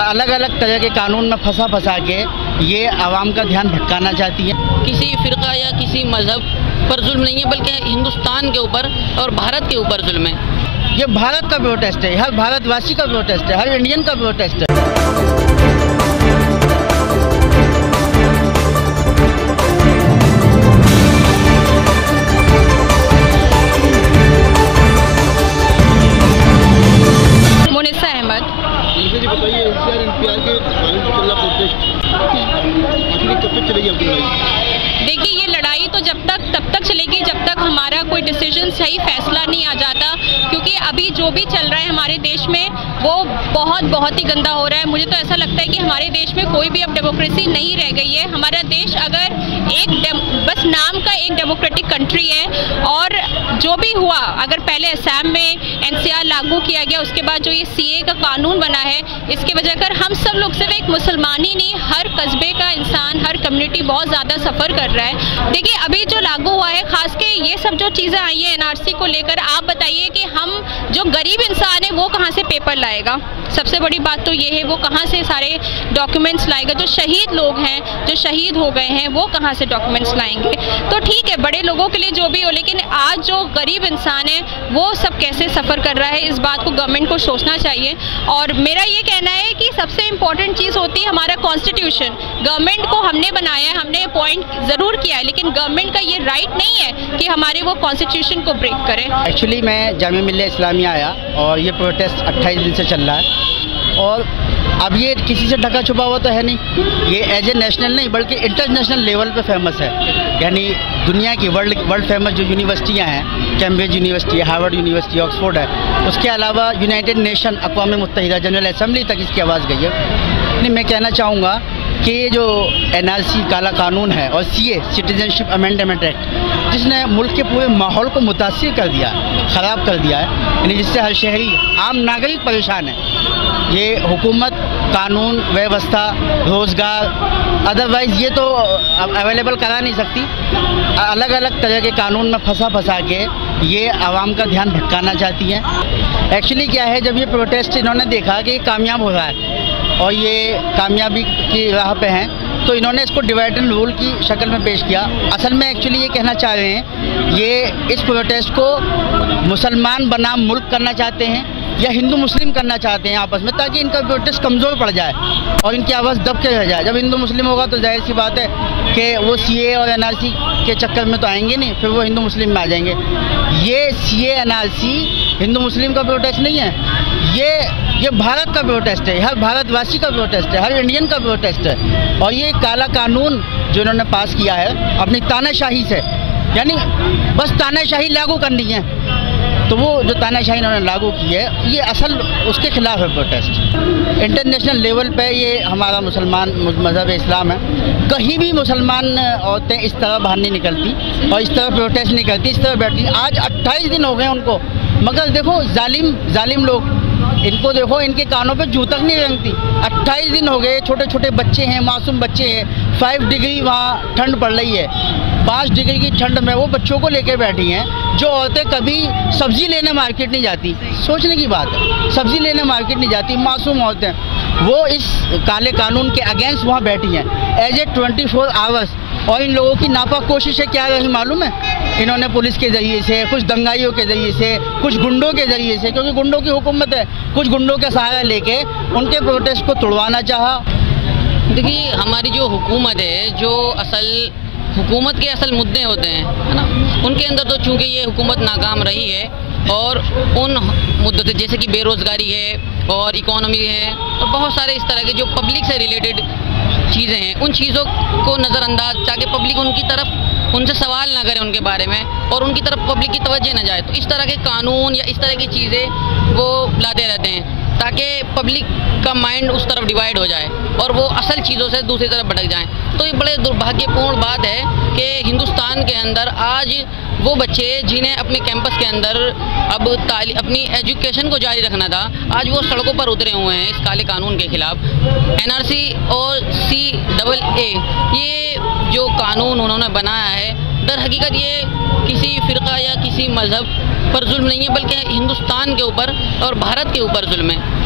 अलग अलग तरह के कानून में फंसा के ये आवाम का ध्यान भटकाना चाहती है। किसी फ़िरका या किसी मज़हब पर जुल्म नहीं है, बल्कि हिंदुस्तान के ऊपर और भारत के ऊपर जुल्म है। ये भारत का प्रोटेस्ट है, हर भारतवासी का प्रोटेस्ट है, हर इंडियन का प्रोटेस्ट है। बताइए, NCR के चल रहा प्रोटेस्ट आखिर कब तक चलेगी आपकी लड़ाई? देखिए, ये लड़ाई तो तब तक चलेगी जब तक हमारा कोई डिसीजन, सही फैसला नहीं आ जाता, क्योंकि अभी जो भी चल रहा है हमारे देश में वो बहुत ही गंदा हो रहा है। मुझे तो ऐसा लगता है कि हमारे देश में कोई भी अब डेमोक्रेसी नहीं रह गई है। हमारा देश अगर बस नाम का एक डेमोक्रेटिक कंट्री है, और जो भी हुआ, अगर पहले असम में NCR लागू किया गया, उसके बाद जो ये CA का कानून बना है, इसकी वजह कर हम सब लोग, सिर्फ एक मुसलमान ही नहीं, हर कस्बे का इंसान, हर कम्युनिटी बहुत ज़्यादा सफ़र कर रहा है। देखिए, अभी जो लागू हुआ है, खास के ये सब जो चीज़ें आई हैं NRC को लेकर, आप बताइए कि हम जो गरीब इंसान है वो कहाँ से पेपर लाएगा? सबसे बड़ी बात तो ये है, वो कहाँ से सारे डॉक्यूमेंट्स लाएगा? जो शहीद लोग हैं, जो शहीद हो गए हैं, वो कहाँ से डॉक्यूमेंट्स लाएंगे? तो ठीक है, बड़े लोगों के लिए जो भी हो, लेकिन आज जो गरीब इंसान है वो सब कैसे सफ़र कर रहा है, इस बात को गवर्नमेंट को सोचना चाहिए। और मेरा ये कहना है कि सबसे इम्पोर्टेंट चीज़ होती है हमारा कॉन्स्टिट्यूशन। गवर्नमेंट को हमने बनाया है, हमने अपॉइंट ज़रूर किया है, लेकिन गवर्नमेंट का ये राइट नहीं है कि हमारे वो कॉन्स्टिट्यूशन को ब्रेक करे। एक्चुअली मैं जामिया मिल्लिया इस्लामिया आया और ये प्रोटेस्ट 28 दिन से चल रहा है, और अब ये किसी से ढका छुपा हुआ तो है नहीं। ये एज ए नेशनल नहीं बल्कि इंटरनेशनल लेवल पे फेमस है। यानी दुनिया की वर्ल्ड फेमस जो यूनिवर्सिटियाँ हैं, कैम्ब्रिज यूनिवर्सिटी है, हार्वर्ड यूनिवर्सिटी, ऑक्सफोर्ड है, उसके अलावा यूनाइटेड नेशन, अक़वाम मुत्तहिदा जनरल असम्बली तक इसकी आवाज़ गई है। नहीं, मैं कहना चाहूँगा कि ये जो NRC काला कानून है और CA सिटीजनशिप अमेंडमेंट एक्ट, जिसने मुल्क के पूरे माहौल को मुतासिर कर दिया, ख़राब कर दिया है, यानी जिससे हर शहरी, आम नागरिक परेशान है। ये हुकूमत कानून व्यवस्था, रोज़गार, अदरवाइज़ ये तो अवेलेबल करा नहीं सकती। अलग अलग तरह के कानून में फंसा के ये आवाम का ध्यान भटकाना चाहती है। एक्चुअली क्या है, जब ये प्रोटेस्ट इन्होंने देखा कि ये कामयाब हो रहा है और ये कामयाबी की राह पे हैं, तो इन्होंने इसको डिवाइड एंड रूल की शक्ल में पेश किया। असल में एक्चुअली ये कहना चाह रहे हैं, ये इस प्रोटेस्ट को मुसलमान बनाम मुल्क करना चाहते हैं या हिंदू मुस्लिम करना चाहते हैं आपस में, ताकि इनका प्रोटेस्ट कमज़ोर पड़ जाए और इनकी आवाज़ दब के रह जाए। जब हिंदू मुस्लिम होगा तो जाहिर सी बात है कि वो CA और NRC के चक्कर में तो आएंगे नहीं, फिर वो हिंदू मुस्लिम में आ जाएंगे। ये CA NRC हिंदू मुस्लिम का प्रोटेस्ट नहीं है, ये भारत का प्रोटेस्ट है, हर भारतवासी का प्रोटेस्ट है, हर इंडियन का प्रोटेस्ट है। और ये काला कानून जो इन्होंने पास किया है अपनी तानाशाही से, यानी बस तानाशाही लागू करनी है, तो वो जो तानाशाही इन्होंने लागू की है, ये असल उसके खिलाफ है प्रोटेस्ट। इंटरनेशनल लेवल पे ये हमारा मुसलमान मज़हब इस्लाम है, कहीं भी मुसलमान औरतें इस तरह बाहर नहीं निकलती और इस तरह प्रोटेस्ट नहीं करती, इस तरह बैठती। आज 28 दिन हो गए उनको, मगर देखो जालिम लोग, इनको देखो, इनके कानों पे जू तक नहीं रेंगती। 28 दिन हो गए, छोटे छोटे बच्चे हैं, मासूम बच्चे हैं, 5 डिग्री वहाँ ठंड पड़ रही है, 5 डिग्री की ठंड में वो बच्चों को लेकर बैठी हैं, जो औरतें कभी सब्ज़ी लेने मार्केट नहीं जाती। सोचने की बात है, सब्ज़ी लेने मार्केट नहीं जाती, मासूम औरतें, वो इस काले कानून के अगेंस्ट वहाँ बैठी हैं एज ए 24 आवर्स। और इन लोगों की नापाक कोशिशें क्या रही मालूम है? इन्होंने पुलिस के ज़रिए से, कुछ दंगाइयों के ज़रिए से, कुछ गुंडों के ज़रिए से, क्योंकि गुंडों की हुकूमत है, कुछ गुंडों का सहारा लेके उनके प्रोटेस्ट को तोड़वाना चाहा। देखिए, हमारी जो हुकूमत है, जो हुकूमत के असल मुद्दे होते हैं, है ना, उनके अंदर तो चूँकि ये हुकूमत नाकाम रही है, और उन मुद्दों से जैसे कि बेरोज़गारी है और इकोनॉमी है और बहुत सारे इस तरह के जो पब्लिक से रिलेटेड चीज़ें हैं, उन चीज़ों को नज़रअंदाज, ताकि पब्लिक उनकी तरफ, उनसे सवाल ना करे उनके बारे में और उनकी तरफ पब्लिक की तवज्जो ना जाए, तो इस तरह के कानून या इस तरह की चीज़ें वो लाते रहते हैं, ताकि पब्लिक का माइंड उस तरफ डिवाइड हो जाए और वो असल चीज़ों से दूसरी तरफ भटक जाएं। तो ये बड़े दुर्भाग्यपूर्ण बात है कि हिंदुस्तान के अंदर आज वो बच्चे जिन्हें अपने कैंपस के अंदर अब अपनी एजुकेशन को जारी रखना था, आज वो सड़कों पर उतरे हुए हैं इस काले कानून के खिलाफ। NRC और CAA ये जो कानून उन्होंने बनाया है, दर हकीकत ये किसी फ़िरका या किसी मज़हब पर जुल्म नहीं है, बल्कि हिंदुस्तान के ऊपर और भारत के ऊपर जुल्म है।